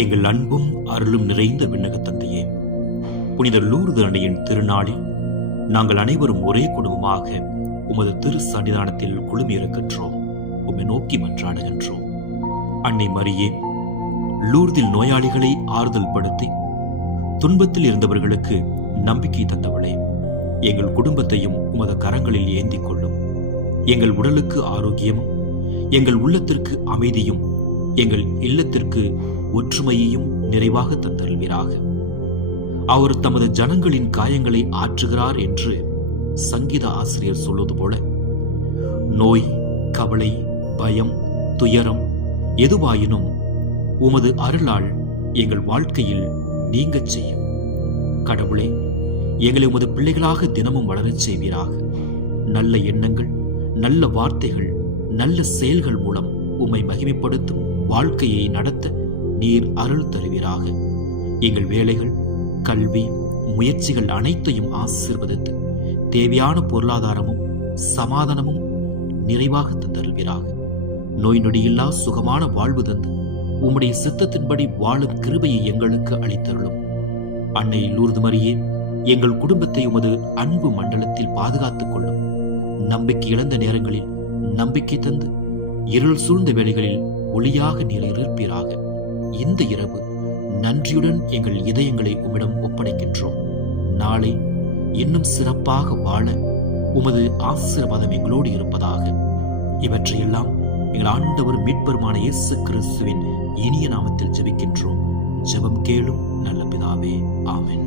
எங்கள் அன்பும் அருளும் நிறைந்த விண்ணக தந்தையே, புனித லூர்து அன்னையின் திருநாளில் நாங்கள் அனைவரும் ஒரே குடும்பமாக உமது திரு சன்னிதானத்தில் குழுமியிருக்கின்றோம். உம்மை நோக்கி மன்றாடுகின்றோம். அன்னை மரியே, லூர்தில் நோயாளிகளை ஆறுதல் படுத்தி துன்பத்தில் இருந்தவர்களுக்கு நம்பிக்கை தந்தவளே, எங்கள் குடும்பத்தையும் உமது கரங்களில் ஏந்திக் கொள்ளும். எங்கள் உடலுக்கு ஆரோக்கியமும், எங்கள் உள்ளத்திற்கு அமைதியும், எங்கள் இல்லத்திற்கு ஒற்றுமையையும் நிறைவாக தந்தருள்வீராக. அவர் தமது ஜனங்களின் காயங்களை ஆற்றுகிறார் என்று சங்கீத ஆசிரியர் சொல்வது போல, நோய், கவலை, பயம், துயரம் எதுவாயினும் உமது அருளால் எங்கள் வாழ்க்கையில் நீங்கச் செய்யும். கடவுளே, எங்களை உமது பிள்ளைகளாக தினமும் வளரச் செய்வீராக. நல்ல எண்ணங்கள், நல்ல வார்த்தைகள், நல்ல செயல்கள் மூலம் உம்மை மகிமைப்படுத்தும் வாழ்க்கையை நடத்த நீர் அருள் தருவீராக. எங்கள் வேலைகள், கல்வி, முயற்சிகள் அனைத்தையும் ஆசீர்வதித்து தேவையான பொருளாதாரமும் சமாதானமும் நிறைவாக தந்தருள்வீராக. நோய் நொடியில்லா சுகமான வாழ்வு தந்து உம்முடைய சித்தத்தின்படி வாழும் கிருபையை எங்களுக்கு அளித்தருளும். அன்னை லூர்து மரியே, எங்கள் குடும்பத்தை உமது அன்பு மண்டலத்தில் பாதுகாத்துக் கொள்ளும். நம்பிக்கை இழந்த நேரங்களில் நம்பிக்கை தந்து இருள் சூழ்ந்த வேளைகளில் ஒளியாக நீர் இருப்பீராக. இந்த இரவு நன்றியுடன் எங்கள் இதயங்களை உம்மிடம் ஒப்படைக்கின்றோம். நாளை இன்னும் சிறப்பாக வாழ உமது ஆசீர்வாதம் எங்களோடு இருப்பதாக. இவற்றையெல்லாம் எங்கள் ஆண்டவர் மீட்பருமான இயேசு கிறிஸ்துவின் இனிய நாமத்தில் ஜெபிக்கின்றோம். ஜெபம் கேளும் நல்ல பிதாவே. ஆமென்.